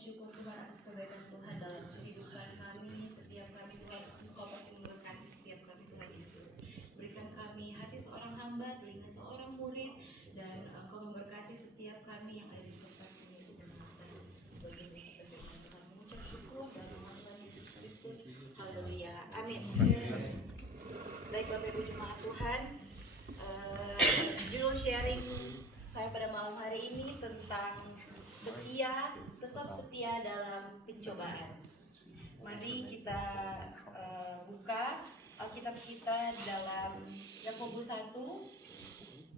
syukur Tuhan atas kebaikan Tuhan dalam kehidupan kami. Setiap kami Tuhan, Engkau pasti memberkati setiap kami Tuhan Yesus. Berikan kami hati seorang hamba, telinga seorang murid, dan Engkau memberkati setiap kami yang ada di tempat ini untuk mendengarkan sebagai dosa firman Tuhan. Mengucap syukur dalam nama Tuhan Yesus Kristus. Haleluya. Amin. Baik Bapak Ibu jemaat Tuhan, judul sharing saya pada malam hari ini tentang setia, tetap setia dalam pencobaan. Mari kita buka Alkitab kita dalam Yakobus 1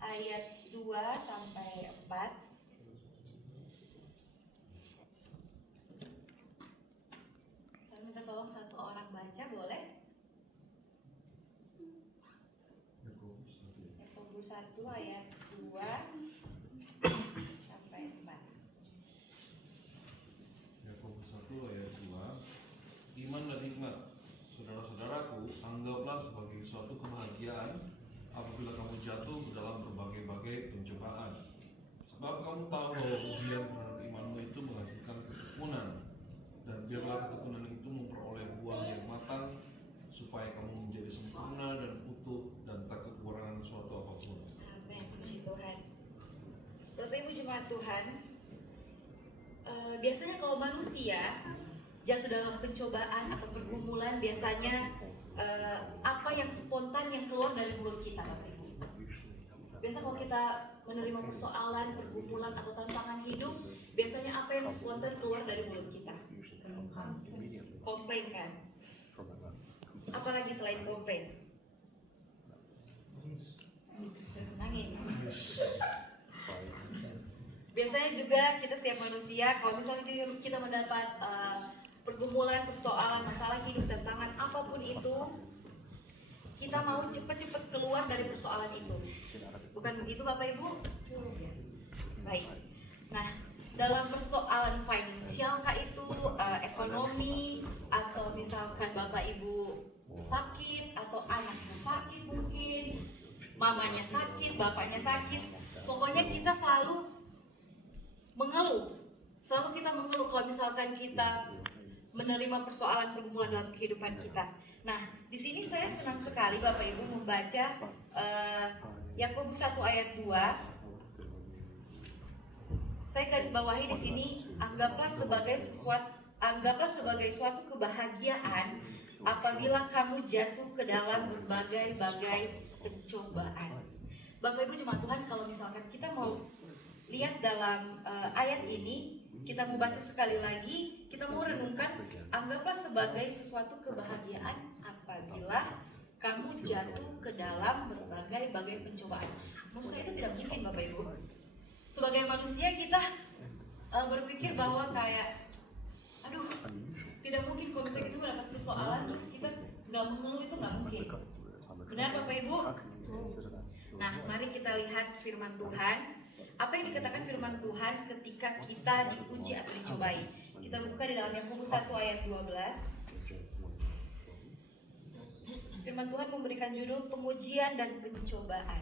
ayat 2 sampai 4. Saya minta tolong satu orang baca, boleh? Yakobus 1 ayat 2 sampai 4. Yakobus 1 ayat 2. Iman dan hikmat, saudara-saudaraku, anggaplah sebagai suatu kebahagiaan apabila kamu jatuh ke dalam berbagai-bagai pencobaan. Sebab kamu tahu bahwa ujian terhadap imanmu itu menghasilkan ketekunan, dan biarlah ketekunan itu memperoleh buah yang matang, supaya kamu menjadi sempurna dan utuh dan tak kekurangan suatu apapun. Amin, puji Tuhan. Bapak Ibu jemaat Tuhan, biasanya kalau manusia jatuh dalam pencobaan atau pergumulan, biasanya apa yang spontan yang keluar dari mulut kita, Bapak Ibu? Biasa kalau kita menerima persoalan, pergumulan atau tantangan hidup, biasanya apa yang spontan keluar dari mulut kita? Komplain kan? Apalagi selain komplain? Nangis. Biasanya juga kita setiap manusia, kalau misalnya kita mendapat pergumulan, persoalan, masalah hidup, tantangan apapun itu, kita mau cepat-cepat keluar dari persoalan itu. Bukan begitu Bapak Ibu? Baik. Nah, dalam persoalan finansial kah itu, ekonomi, atau misalkan Bapak Ibu sakit, atau anaknya sakit mungkin, mamanya sakit, bapaknya sakit, pokoknya kita selalu mengeluh. Selalu kita mengeluh kalau misalkan kita menerima persoalan pergumulan dalam kehidupan kita. Nah, di sini saya senang sekali Bapak Ibu membaca Yakobus 1 ayat 2. Saya garis bawahi di sini, anggaplah sebagai suatu kebahagiaan apabila kamu jatuh ke dalam berbagai-bagai pencobaan. Bapak Ibu jemaat Tuhan, kalau misalkan kita mau lihat dalam ayat ini, kita mau baca sekali lagi, kita mau renungkan, anggaplah sebagai sesuatu kebahagiaan apabila kamu jatuh ke dalam berbagai-bagai pencobaan. Menurut saya itu tidak mungkin Bapak Ibu. Sebagai manusia kita berpikir bahwa kayak, aduh, tidak mungkin kalau misalnya kita mendapat persoalan terus kita nggak mengeluh, itu nggak mungkin. Benar Bapak Ibu? Nah, mari kita lihat firman Tuhan. Apa yang dikatakan firman Tuhan ketika kita diuji atau dicobai? Kita buka di dalam Yakobus 1 ayat 12. Firman Tuhan memberikan judul pengujian dan pencobaan.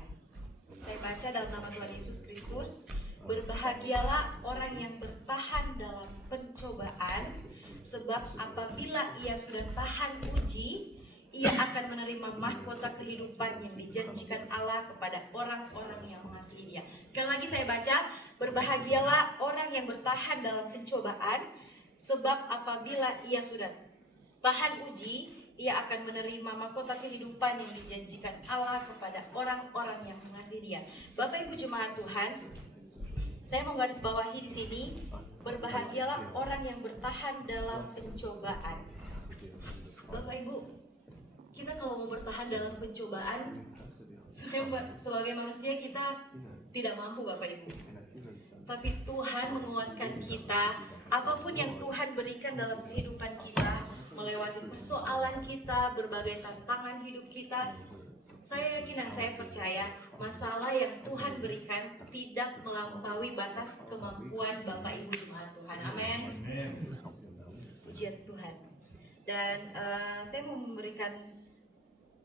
Saya baca dalam nama Tuhan Yesus Kristus. Berbahagialah orang yang bertahan dalam pencobaan, sebab apabila ia sudah tahan uji, ia akan menerima mahkota kehidupan yang dijanjikan Allah kepada orang-orang yang mengasihi Dia. Sekali lagi saya baca, berbahagialah orang yang bertahan dalam pencobaan, sebab apabila ia sudah tahan uji, ia akan menerima mahkota kehidupan yang dijanjikan Allah kepada orang-orang yang mengasihi Dia. Bapak Ibu jemaat Tuhan, saya mau garis bawahi di sini, berbahagialah orang yang bertahan dalam pencobaan. Bapak Ibu, kita kalau mau bertahan dalam pencobaan, sebagai manusia kita tidak mampu Bapak Ibu. Tapi Tuhan menguatkan kita, apapun yang Tuhan berikan dalam kehidupan kita, melewati persoalan kita, berbagai tantangan hidup kita, saya yakin dan saya percaya masalah yang Tuhan berikan tidak melampaui batas kemampuan Bapak Ibu jemaat Tuhan. Amin. Pujian Tuhan. Dan saya mau memberikan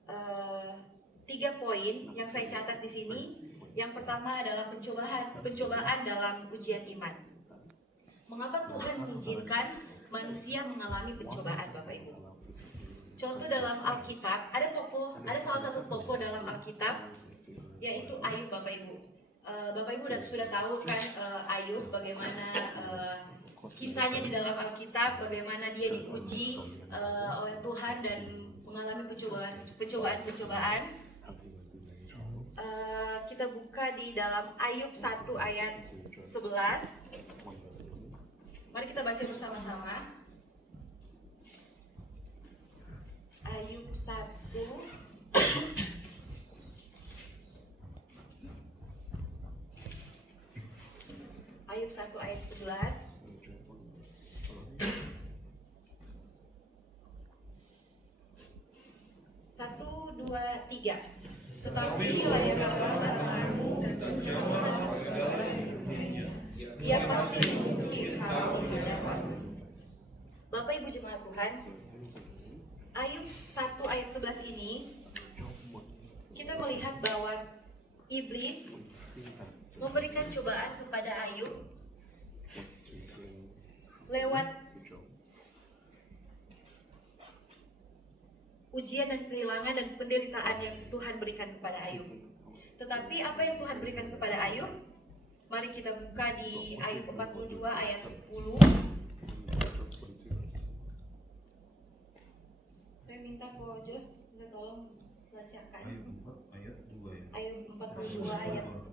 3 poin yang saya catat di sini. Yang pertama adalah pencobaan dalam ujian iman. Mengapa Tuhan mengizinkan manusia mengalami pencobaan, Bapak Ibu? Contoh dalam Alkitab, ada salah satu tokoh dalam Alkitab, yaitu Ayub, Bapak Ibu. Bapak Ibu sudah tahu kan Ayub, bagaimana kisahnya di dalam Alkitab, bagaimana dia dipuji oleh Tuhan dan mengalami pencobaan. Kita buka di dalam Ayub 1 ayat 11. Mari kita baca bersama-sama. Ayub 1 Ayub 1 ayat 11. Satu, dua, tiga. Tetapi layankan Tuhanmu dan pencobaan segala hidupnya, ia pasti menutupi haram di hadapanmu. Bapak Ibu jemaat Tuhan, Ayub 1 ayat 11 ini kita melihat bahwa iblis memberikan cobaan kepada Ayub lewat ujian dan kehilangan dan penderitaan yang Tuhan berikan kepada Ayub. Tetapi apa yang Tuhan berikan kepada Ayub? Mari kita buka di Ayub 42 ayat 10. Saya minta Ko Jos, minta tolong bacakan. Ayub 4 ayat 2 ya. Ayub 42 ayat 10.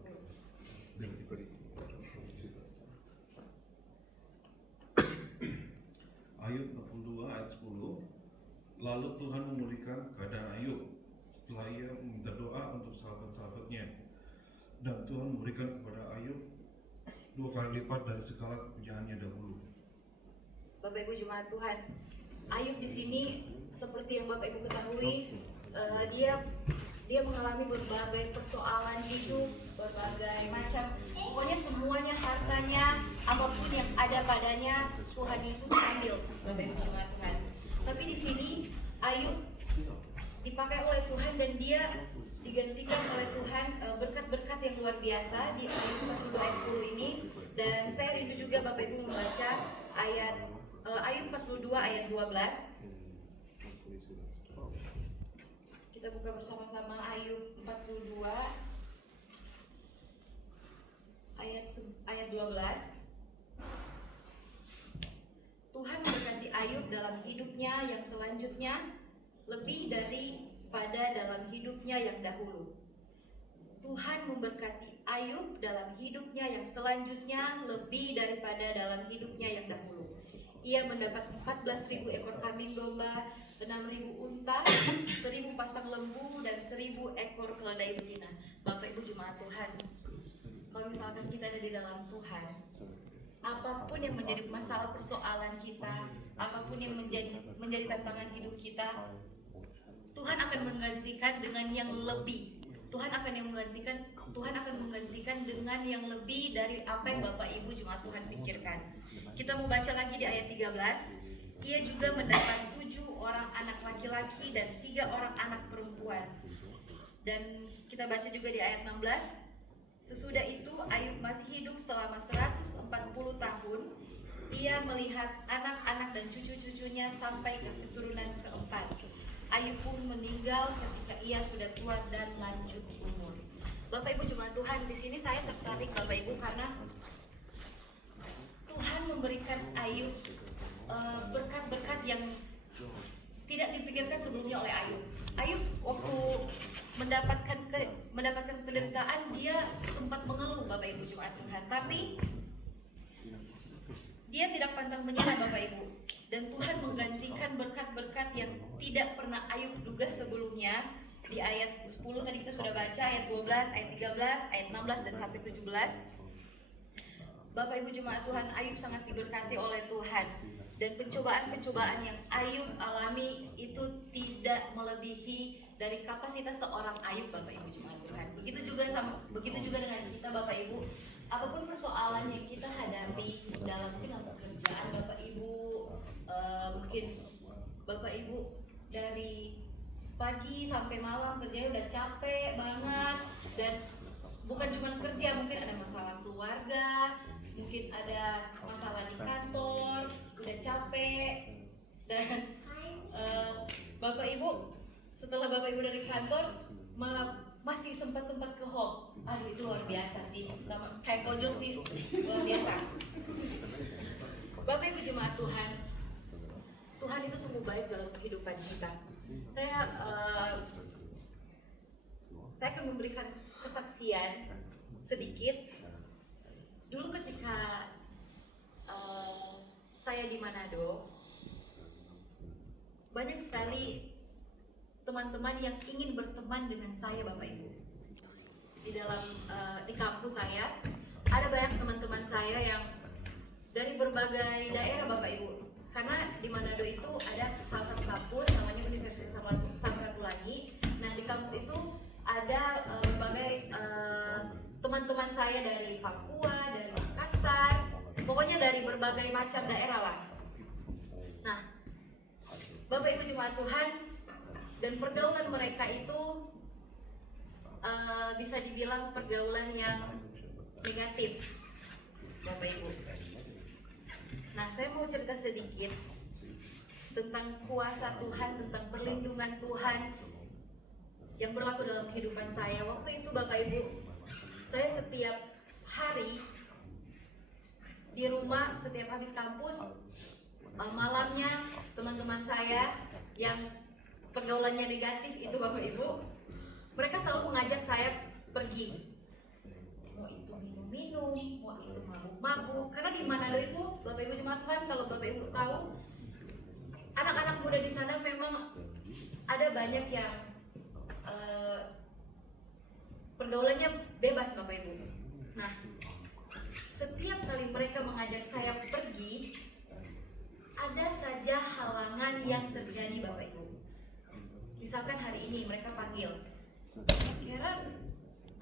Ayub 42 ayat 10. Lalu Tuhan memulihkan keadaan Ayub setelah ia meminta doa untuk sahabat-sahabatnya, dan Tuhan memberikan kepada Ayub 2 kali lipat dari segala kepujaannya dahulu. Bapak Ibu jemaat Tuhan, Ayub di sini seperti yang Bapak Ibu ketahui, dia mengalami berbagai persoalan hidup, berbagai macam, pokoknya semuanya, hartanya, apapun yang ada padanya, Tuhan Yesus ambil, Bapak Ibu jemaat Tuhan. Tapi di sini Ayub dipakai oleh Tuhan dan dia digantikan oleh Tuhan berkat-berkat yang luar biasa di Ayub 42 ayat 10 ini. Dan saya rindu juga Bapak Ibu membaca Ayub 42 ayat 12. Kita buka bersama-sama Ayub 42 ayat 12. Tuhan memberkati Ayub dalam hidupnya yang selanjutnya lebih daripada dalam hidupnya yang dahulu. Tuhan memberkati Ayub dalam hidupnya yang selanjutnya lebih daripada dalam hidupnya yang dahulu. Ia mendapat 14.000 ekor kambing domba, 6.000 unta, 1.000 pasang lembu, dan 1.000 ekor keledai betina. Bapak Ibu jemaat Tuhan, kalau misalkan kita ada di dalam Tuhan, apapun yang menjadi masalah persoalan kita, apapun yang menjadi tantangan hidup kita, Tuhan akan menggantikan dengan yang lebih. Tuhan akan menggantikan dengan yang lebih dari apa yang Bapak Ibu jemaat Tuhan pikirkan. Kita mau baca lagi di ayat 13. Ia juga mendapat 7 orang anak laki-laki dan 3 orang anak perempuan. Dan kita baca juga di ayat 16. Sesudah itu Ayub masih hidup selama 140 tahun. Ia melihat anak-anak dan cucu-cucunya sampai ke keturunan keempat. Ayub pun meninggal ketika ia sudah tua dan lanjut umur. Bapak Ibu jemaat Tuhan, di sini saya tertarik Bapak Ibu karena Tuhan memberikan Ayub berkat-berkat yang tidak dipikirkan sebelumnya oleh Ayub. Ayub waktu mendapatkan penderitaan, dia sempat mengeluh Bapak Ibu jemaat Tuhan, tapi dia tidak pantang menyerah Bapak Ibu. Dan Tuhan menggantikan berkat-berkat yang tidak pernah Ayub duga sebelumnya. Di ayat 10 tadi kita sudah baca, ayat 12, ayat 13, ayat 16 dan sampai 17. Bapak Ibu jemaat Tuhan, Ayub sangat diberkati oleh Tuhan. Dan pencobaan-pencobaan yang Ayub alami itu tidak melebihi dari kapasitas seorang Ayub Bapak Ibu jemaat Tuhan. Begitu juga dengan kita Bapak Ibu. Apapun persoalan yang kita hadapi dalam mungkin pekerjaan Bapak Ibu, mungkin Bapak Ibu dari pagi sampai malam kerjanya udah capek banget, dan bukan cuma kerja, mungkin ada masalah keluarga, mungkin ada masalah di kantor, udah capek, dan Bapak Ibu setelah Bapak Ibu dari kantor masih sempat ke home. Itu luar biasa sih, sama kayak Kojos nih, luar biasa. Bapak Ibu jemaat Tuhan, Tuhan itu sungguh baik dalam kehidupan kita. Saya akan memberikan kesaksian sedikit. Dulu ketika saya di Manado, banyak sekali teman-teman yang ingin berteman dengan saya, Bapak Ibu. Di kampus saya ada banyak teman-teman saya yang dari berbagai daerah, Bapak Ibu. Karena di Manado itu ada salah satu kampus namanya Universitas Samratulangi. Nah, di kampus itu ada berbagai teman-teman saya dari Papua, dari Makassar, pokoknya dari berbagai macam daerah lah. Nah, Bapak Ibu jemaat Tuhan, dan pergaulan mereka itu bisa dibilang pergaulan yang negatif, Bapak Ibu. Nah, saya mau cerita sedikit tentang kuasa Tuhan, tentang perlindungan Tuhan yang berlaku dalam kehidupan saya. Waktu itu Bapak Ibu, saya setiap hari di rumah, setiap habis kampus, malamnya teman-teman saya yang pergaulannya negatif itu, Bapak Ibu, mereka selalu mengajak saya pergi. Mau itu minum-minum, mau itu mabuk-mabuk. Karena di Manado itu, Bapak Ibu jemaat Tuhan, kalau Bapak Ibu tahu, anak-anak muda di sana memang ada banyak yang pergaulannya bebas, Bapak Ibu. Nah, setiap kali mereka mengajak saya pergi, ada saja halangan yang terjadi, Bapak Ibu. Misalkan hari ini mereka panggil, Karen,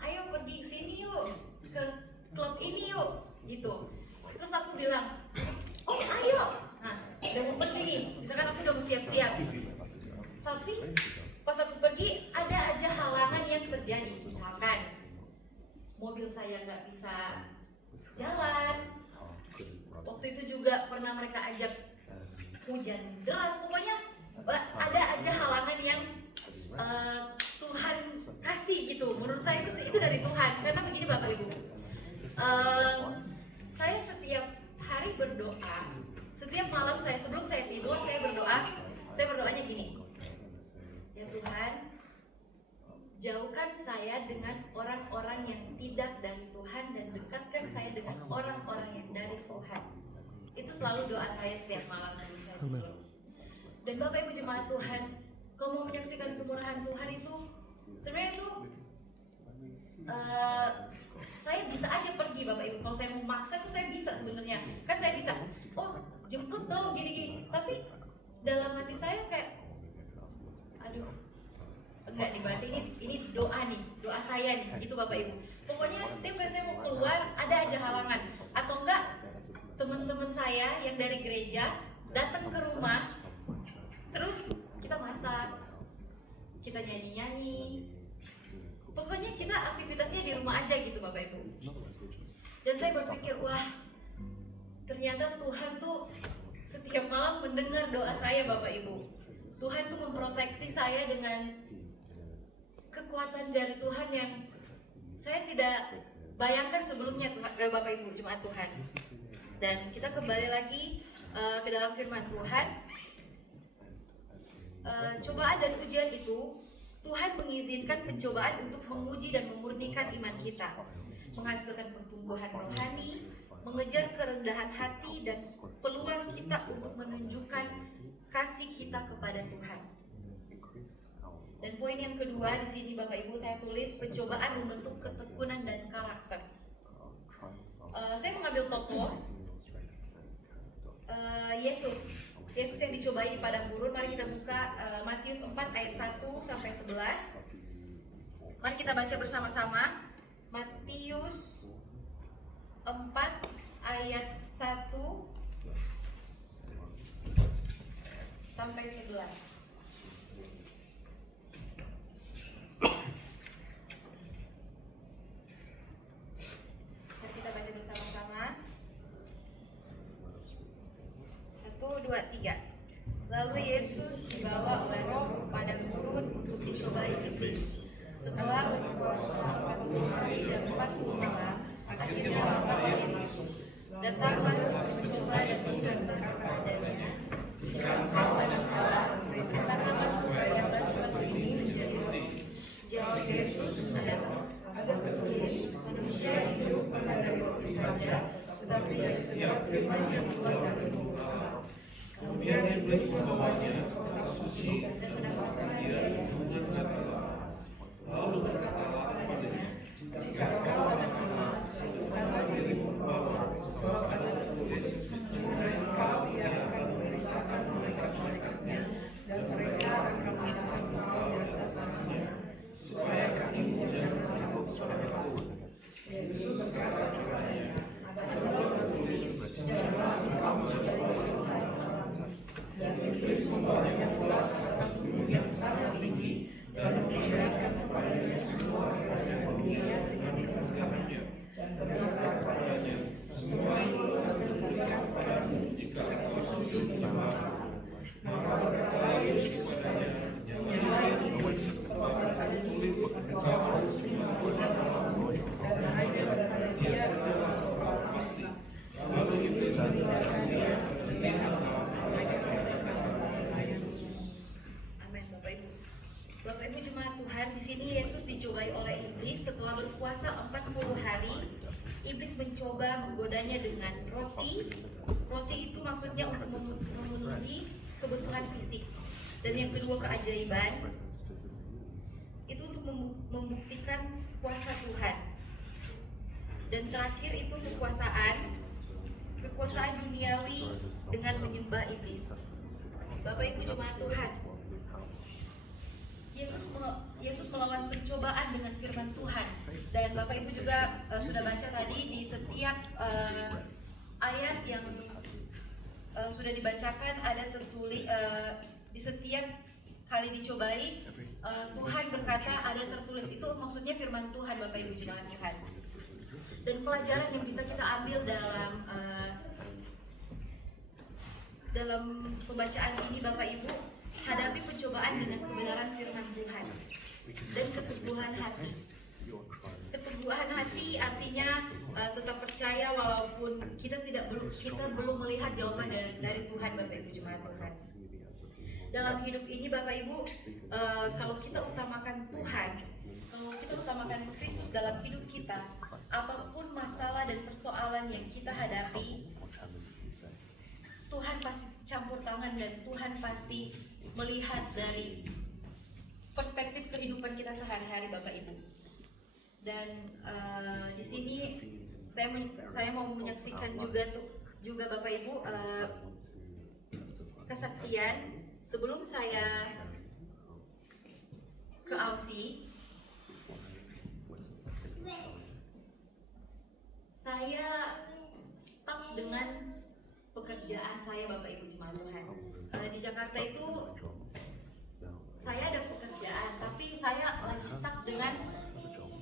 ayo pergi sini yuk, ke klub ini yuk, gitu. Terus aku bilang, oh ayo. Nah, udah mau pergi nih, misalkan aku udah mau siap-siap. Tapi pas aku pergi, ada aja halangan yang terjadi. Misalkan mobil saya nggak bisa jalan. Waktu itu juga pernah mereka ajak hujan deras. Pokoknya ada aja halangan yang Tuhan kasih gitu. Menurut saya itu dari Tuhan. Karena begini Bapak Ibu, saya setiap hari berdoa. Setiap malam sebelum saya tidur, saya berdoa. Saya berdoanya gini, ya Tuhan, jauhkan saya dengan orang-orang yang tidak dari Tuhan dan dekatkan saya dengan orang-orang yang dari Tuhan. Itu selalu doa saya setiap malam sebelum saya tidur. Dan Bapak Ibu jemaat Tuhan, kalau mau menyaksikan kemurahan Tuhan itu, sebenarnya itu saya bisa aja pergi, Bapak Ibu. Kalau saya mau maksa itu saya bisa sebenarnya. Kan saya bisa, oh jemput dong gini-gini. Tapi dalam hati saya kayak, aduh, enggak nih, berarti ini doa nih, doa saya nih, gitu Bapak Ibu. Pokoknya setiap kali saya mau keluar ada aja halangan. Atau enggak, teman-teman saya yang dari gereja datang ke rumah, terus kita masak, kita nyanyi-nyanyi. Pokoknya kita aktivitasnya di rumah aja gitu Bapak Ibu. Dan saya berpikir, wah, ternyata Tuhan tuh setiap malam mendengar doa saya Bapak Ibu. Tuhan tuh memproteksi saya dengan kekuatan dari Tuhan yang saya tidak bayangkan sebelumnya, Bapak Ibu jemaat Tuhan. Dan kita kembali lagi ke dalam firman Tuhan. Cobaan dan ujian itu Tuhan mengizinkan pencobaan untuk menguji dan memurnikan iman kita, menghasilkan pertumbuhan rohani, mengejar kerendahan hati dan peluang kita untuk menunjukkan kasih kita kepada Tuhan. Dan poin yang kedua di sini Bapak Ibu saya tulis, pencobaan membentuk ketekunan dan karakter. Saya mengambil tokoh Yesus yang dicobai di padang gurun. Mari kita buka Matius 4 ayat 1 sampai 11. Mari kita baca bersama-sama. Matius 4 ayat 1 sampai 11. Mari kita baca bersama-sama. 1, 2, 3. Lalu Yesus dibawa oleh Roh ke padang gurun untuk dicobai iblis. Setelah berpuasa 40 hari dan 40 malam, akhirnya lapar Yesus. Datanglah si pencoba dan Tuhan berkata padanya, "Jika engkau anak Allah, katakanlah supaya batu ini menjadi roti." Jawab Yesus, "Ada tertulis, manusia hidup bukan dari roti saja, tetapi dari setiap firman yang keluar dari mulut Allah." Kemudian iblis membawanya ke kota suci dan mendapatkan dia dengan Allah. Lalu berkatalah kepadanya, "Jika engkau anak Allah, jatuhkanlah dirimu ke bawah, sebab ada tertulis, mengenai engkau ia akan memerintahkan malaikat-malaikatnya, dan mereka akan menahan engkau di atas kakinya, supaya kakimu jangan jatuh kepada batu." Yesus berkata kepadanya, "Adalah tertulis, janganlah engkau mencobai Tuhan Allahmu." Dan iblis membawanya pulang ke atas gunung yang sangat tinggi, dan memperlihatkan kepadanya semua kerajaan dunia dengan kemuliaannya, dan berkata kepadanya, "Semua itu akan diberikan kepadamu jika engkau sujud menyembah Aku." Maka berkatalah Yesus kepadanya, "Menyembah iblis, sebab tertulis, engkau harus menyembah Tuhan Allahmu, dan hanya kepada Dia segala engkau berbakti." Lalu iblis meninggalkan dia, dan lihatlah malaikat-malaikat melayani Yesus. Amin, Bapak Ibu. Bapak Ibu jemaat Tuhan, di sini Yesus dicobai oleh iblis setelah berpuasa 40 hari. Iblis mencoba menggodanya dengan roti. Roti itu maksudnya untuk memenuhi kebutuhan fisik. Dan yang kedua keajaiban itu untuk membuktikan kuasa Tuhan. Dan terakhir itu kekuasaan duniawi dengan menyembah iblis. Bapak Ibu jemaat Tuhan, Yesus melawan pencobaan dengan firman Tuhan. Dan Bapak Ibu juga sudah baca tadi di setiap ayat yang sudah dibacakan ada tertulis di setiap kali dicobai Tuhan berkata ada tertulis, itu maksudnya firman Tuhan Bapak Ibu jemaat Tuhan. Dan pelajaran yang bisa kita ambil dalam pembacaan ini Bapak Ibu, hadapi pencobaan dengan kebenaran firman Tuhan dan keteguhan hati. Keteguhan hati artinya tetap percaya walaupun kita belum melihat jawaban dari Tuhan Bapak Ibu jemaat Tuhan. Dalam hidup ini Bapak Ibu, kalau kita utamakan Tuhan, kalau kita utamakan Kristus dalam hidup kita, apapun masalah dan persoalan yang kita hadapi, Tuhan pasti campur tangan dan Tuhan pasti melihat dari perspektif kehidupan kita sehari-hari Bapak Ibu. Dan di sini saya mau menyaksikan juga Bapak Ibu kesaksian sebelum saya ke Aussie. Saya stuck dengan pekerjaan saya Bapak Ibu jemaat Tuhan. Di Jakarta itu saya ada pekerjaan, tapi saya lagi stuck dengan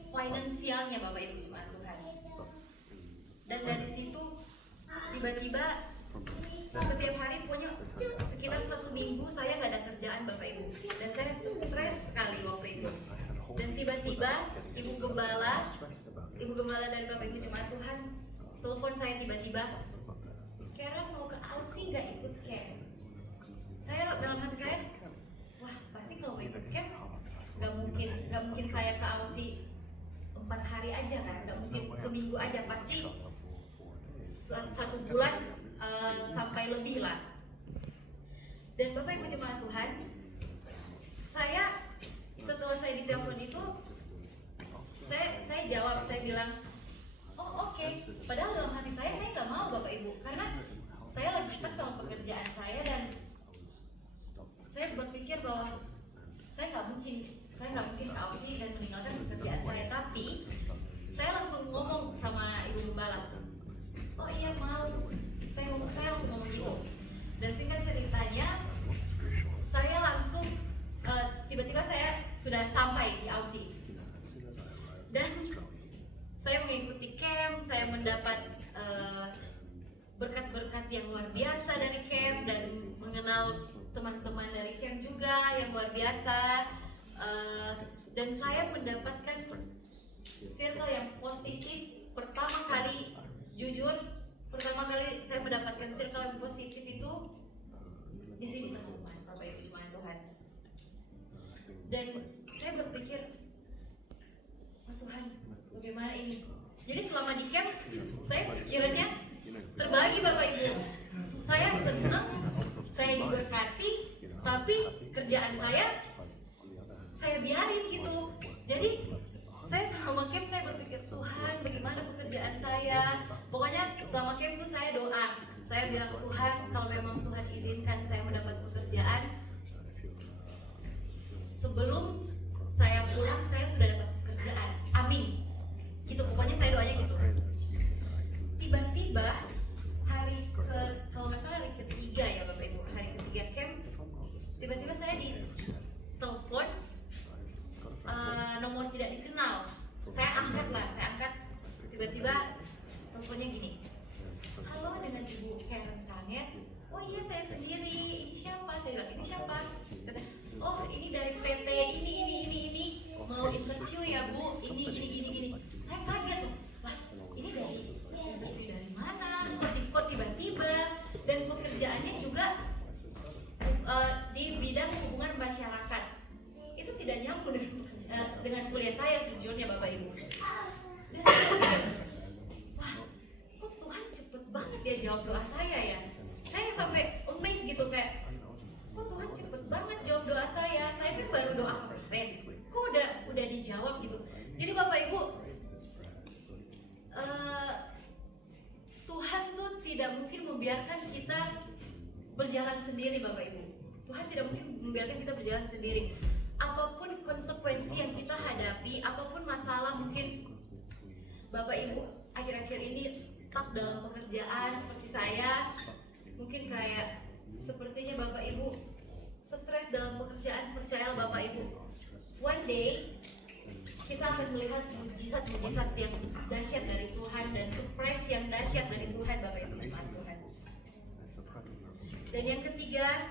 finansialnya Bapak Ibu jemaat Tuhan. Dan dari situ tiba-tiba setiap hari pokoknya sekitar 1 minggu saya nggak ada kerjaan Bapak Ibu, dan saya stres sekali waktu itu. Dan tiba-tiba ibu gembala dari Bapak Ibu jemaat Tuhan telepon saya tiba-tiba, "Karen mau ke Aussie nggak ikut camp?" Saya dalam hati saya, wah pasti kalau mau ikut camp nggak mungkin saya ke Aussie 4 hari aja kan, nggak mungkin seminggu aja, pasti 1 bulan sampai lebih lah. Dan Bapak Ibu jemaat Tuhan, setelah saya ditelepon itu, saya jawab, saya bilang, "Oh oke." Padahal dalam hati saya nggak mau Bapak Ibu, karena saya lagi stuck sama pekerjaan saya, dan saya berpikir bahwa saya nggak mungkin ke Aussie dan meninggalkan pekerjaan saya. Tapi saya langsung ngomong sama ibu gembala, "Oh iya mau." Saya langsung ngomong gitu. Dan singkat ceritanya, saya langsung tiba-tiba saya sudah sampai di Aussie. Dan saya mengikuti camp, saya mendapat berkat-berkat yang luar biasa dari camp, dan kenal teman-teman dari camp juga yang luar biasa. Dan saya mendapatkan circle yang positif pertama kali. Jujur, pertama kali saya mendapatkan circle yang positif itu di sini, teman-teman, Bapak Ibu jemaat Tuhan. Dan saya berpikir, oh Tuhan, bagaimana ini? Jadi selama di camp, saya pikirannya terbagi, Bapak Ibu. Saya senang, saya diberkati, tapi kerjaan saya biarin gitu. Jadi saya selama camp saya berpikir, Tuhan, bagaimana pekerjaan saya? Pokoknya selama camp tuh saya doa. Saya bilang, Tuhan, kalau memang Tuhan izinkan saya mendapat pekerjaan, sebelum saya pulang saya sudah dapat pekerjaan. Amin. Gitu, pokoknya saya doanya gitu. Tiba-tiba kalau nggak salah hari ketiga ya Bapak Ibu, hari ketiga camp, tiba-tiba saya ditelepon nomor tidak dikenal. Saya angkat. Tiba-tiba teleponnya gini, halo, dengan Ibu Karen Sanger. Oh iya, saya sendiri. Ini siapa? Saya bilang, ini siapa? Kata, oh ini dari PT ini. Mau interview ya Bu, ini. Saya kaget tuh. Wah, ini dari interview dari mana? Kok tiba-tiba? Dan pekerjaannya juga di bidang hubungan masyarakat. Itu tidak nyambung dengan kuliah saya sejujurnya Bapak Ibu. Dan saya pikir, wah, kok Tuhan cepet banget ya jawab doa saya ya. Saya sampai amazed gitu, kayak, kok Tuhan cepet banget jawab doa saya. Saya kan baru doa kemarin, kok udah dijawab gitu. Jadi Bapak Ibu, Tuhan tuh tidak mungkin membiarkan kita berjalan sendiri Bapak Ibu. Tuhan tidak mungkin membiarkan kita berjalan sendiri. Apapun konsekuensi yang kita hadapi, apapun masalah, mungkin Bapak Ibu akhir-akhir ini stuck dalam pekerjaan seperti saya, mungkin kayak sepertinya Bapak Ibu stres dalam pekerjaan. Percayalah Bapak Ibu, one day kita akan melihat mujizat-mujizat yang dahsyat dari Tuhan dan surprise yang dahsyat dari Tuhan Bapak Ibu jemaat Tuhan. Dan yang ketiga,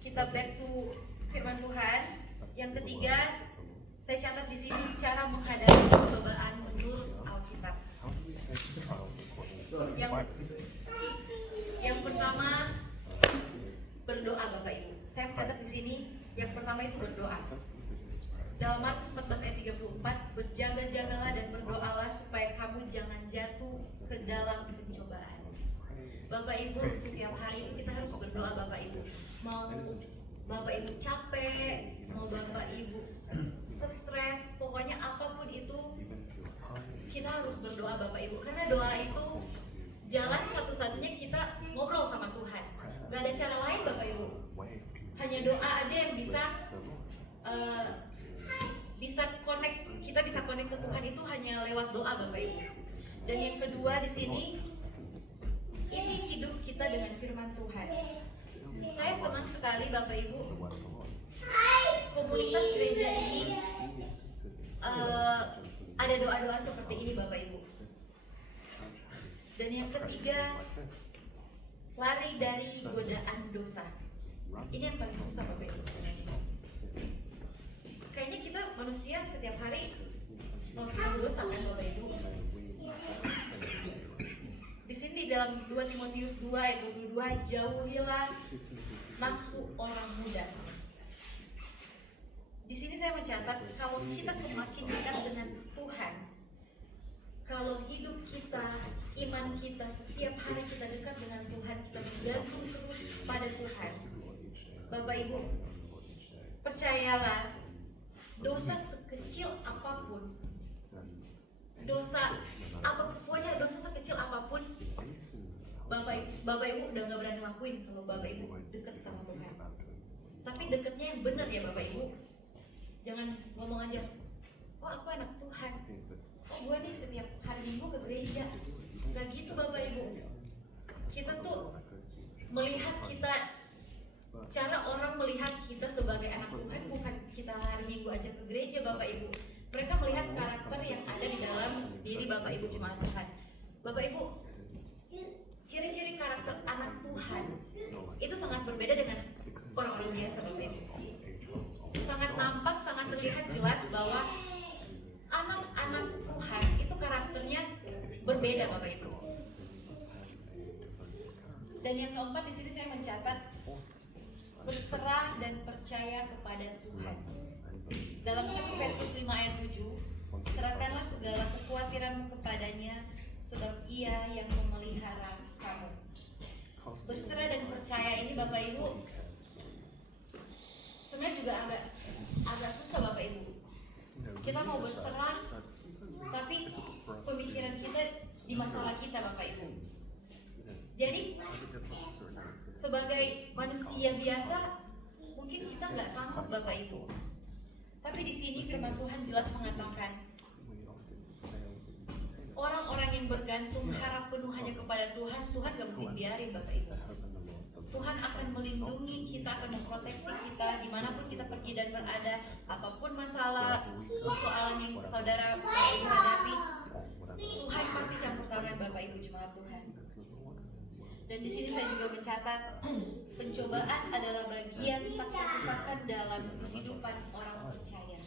kita back to firman Tuhan. Yang ketiga, saya catat di sini cara menghadapi pencobaan menurut Alkitab. Yang pertama, berdoa Bapak Ibu. Saya mencatat di sini, yang pertama itu berdoa. Dalam Markus 14 ayat 34, berjaga-jagalah dan berdoalah supaya kamu jangan jatuh ke dalam pencobaan. Bapak Ibu, setiap hari itu kita harus berdoa Bapak Ibu. Mau Bapak Ibu capek, mau Bapak Ibu stres, pokoknya apapun itu kita harus berdoa Bapak Ibu. Karena doa itu jalan satu-satunya kita ngobrol sama Tuhan. Gak ada cara lain Bapak Ibu. Hanya doa aja yang bisa connect, kita bisa connect ke Tuhan itu hanya lewat doa Bapak Ibu. Dan yang kedua di sini, isi hidup kita dengan firman Tuhan. Saya senang sekali Bapak Ibu, komunitas gereja ini ada doa-doa seperti ini Bapak Ibu. Dan yang ketiga, lari dari godaan dosa. Ini yang paling susah Bapak Ibu sebenarnya. Kayaknya kita manusia setiap hari melakukan dosa kan Bapak Ibu. Di sini dalam 2 Timotius 2 ayat 22, jauhilah nafsu orang muda. Di sini saya mencatat, kalau kita semakin dekat dengan Tuhan, kalau hidup kita, iman kita, setiap hari kita dekat dengan Tuhan, kita bergantung terus pada Tuhan. Bapak Ibu, percayalah, dosa sekecil apapun, pokoknya dosa sekecil apapun, Bapak Ibu udah gak berani lakuin kalau Bapak Ibu dekat sama Tuhan. Tapi dekatnya yang benar ya Bapak Ibu. Jangan ngomong aja, oh aku anak Tuhan, oh gue nih setiap hari Minggu ke gereja. Gak gitu Bapak Ibu. Kita tuh melihat kita, cara orang melihat kita sebagai anak Tuhan bukan kita hari Minggu aja ke gereja Bapak Ibu. Mereka melihat karakter yang ada di dalam diri Bapak Ibu jemaat Tuhan. Bapak Ibu, ciri-ciri karakter anak Tuhan itu sangat berbeda berbeda dengan orang-orang biasa Bapak Ibu. Sangat nampak, sangat terlihat jelas bahwa anak-anak Tuhan itu karakternya berbeda Bapak Ibu. Dan yang keempat di sini saya mencatat berserah dan percaya kepada Tuhan. Dalam 1 Petrus 5 ayat 7, serahkanlah segala kekhawatiranmu kepadanya, sebab Ia yang memelihara kamu. Berserah dan percaya ini Bapak Ibu sebenarnya juga agak susah Bapak Ibu. Kita mau berserah, tapi pemikiran kita di masalah kita Bapak Ibu. Jadi sebagai manusia biasa mungkin kita nggak sanggup Bapak Ibu. Tapi di sini firman Tuhan jelas mengatakan orang-orang yang bergantung harap penuh hanya kepada Tuhan, Tuhan gak mungkin biarin Bapak Ibu. Tuhan akan melindungi kita, akan memproteksi kita dimanapun kita pergi dan berada. Apapun masalah, persoalan yang saudara Bapak Ibu hadapi, Tuhan pasti campur tangan Bapak Ibu jemaat Tuhan. Dan di sini saya juga mencatat pencobaan adalah bagian tak terpisahkan dalam kehidupan orang percaya.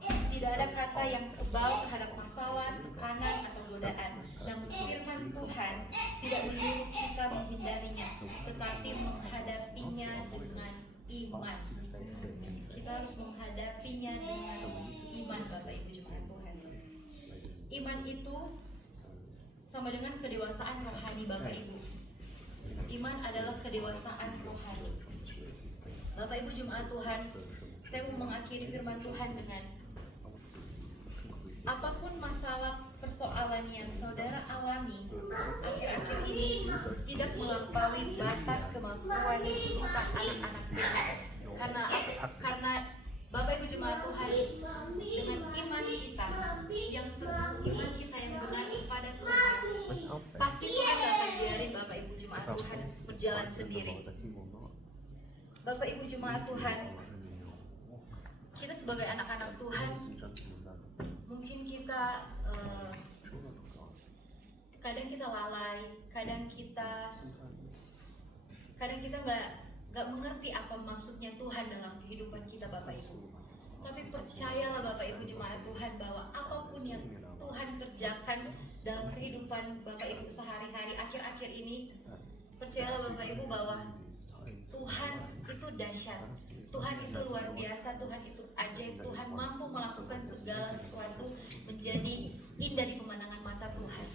Tidak ada kata yang kebal terhadap masalah, tekanan, atau godaan. Namun firman Tuhan tidak menyuruh kita menghindarinya, tetapi menghadapinya dengan iman. Kita harus menghadapinya dengan iman Bapak Ibu jemaat Tuhan. Iman itu sama dengan kedewasaan rohani Bapak Ibu. Iman adalah kedewasaan rohani. Bapak Ibu jemaat Tuhan, saya mau mengakhiri firman Tuhan dengan apapun masalah persoalan yang saudara alami akhir-akhir ini tidak melampaui batas kemampuan kita anak-anak Tuhan. Karena Bapak Ibu jemaat Tuhan, dengan iman kita yang teguh, iman kita yang benar kepada Tuhan, pasti Tuhan gak akan biarin Bapak Ibu jemaat Tuhan berjalan sendiri. Bapak Ibu jemaat Tuhan, kita sebagai anak-anak Tuhan, mungkin kita kadang kita lalai, kadang kita nggak mengerti apa maksudnya Tuhan dalam kehidupan kita Bapak Ibu. Tapi percayalah Bapak Ibu jemaat Tuhan bahwa apapun yang Tuhan kerjakan dalam kehidupan Bapak Ibu sehari-hari akhir-akhir ini, percayalah Bapak Ibu bahwa Tuhan itu dahsyat, Tuhan itu luar biasa, Tuhan itu ajaib, Tuhan mampu melakukan segala sesuatu menjadi indah di pemandangan mata Tuhan.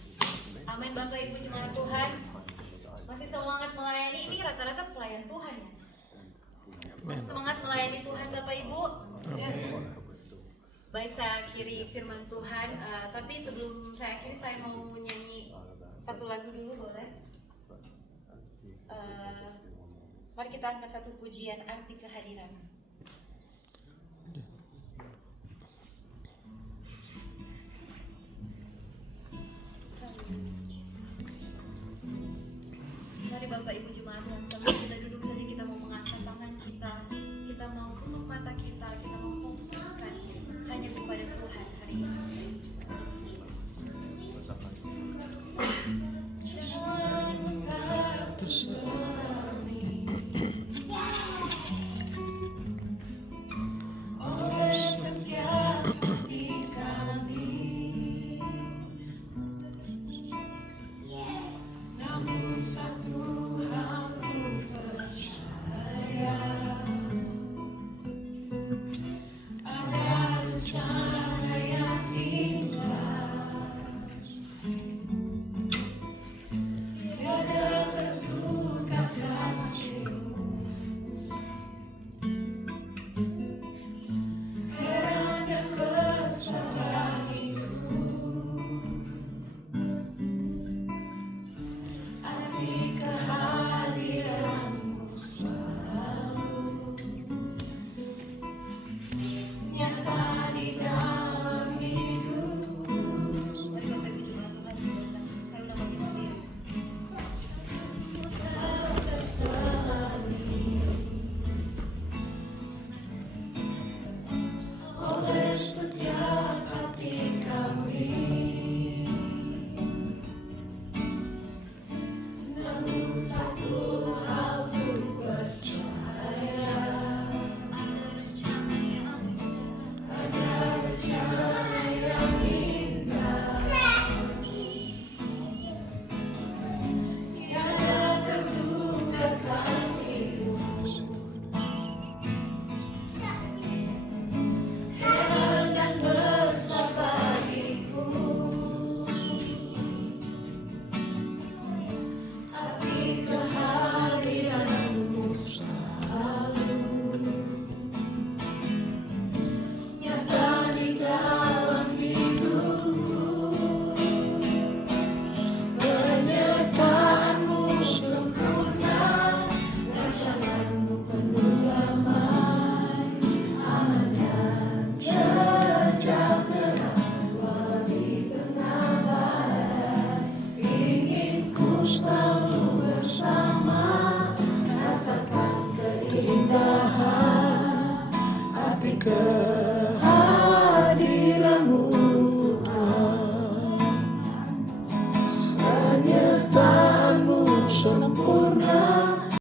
Amin Bapak Ibu jemaat Tuhan. Masih semangat melayani, ini rata-rata pelayan Tuhan ya. Masih semangat melayani Tuhan Bapak Ibu ya. Baik, saya akhiri firman Tuhan, tapi sebelum saya akhiri saya mau nyanyi satu lagu dulu boleh? Mari kita angkat satu pujian arti kehadiran. Mari Bapak Ibu jemaat Tuhan, sebelum kita duduk saja kita mau mengangkat tangan kita mau tutup mata kita mau fokuskan hanya kepada Tuhan hari ini. ke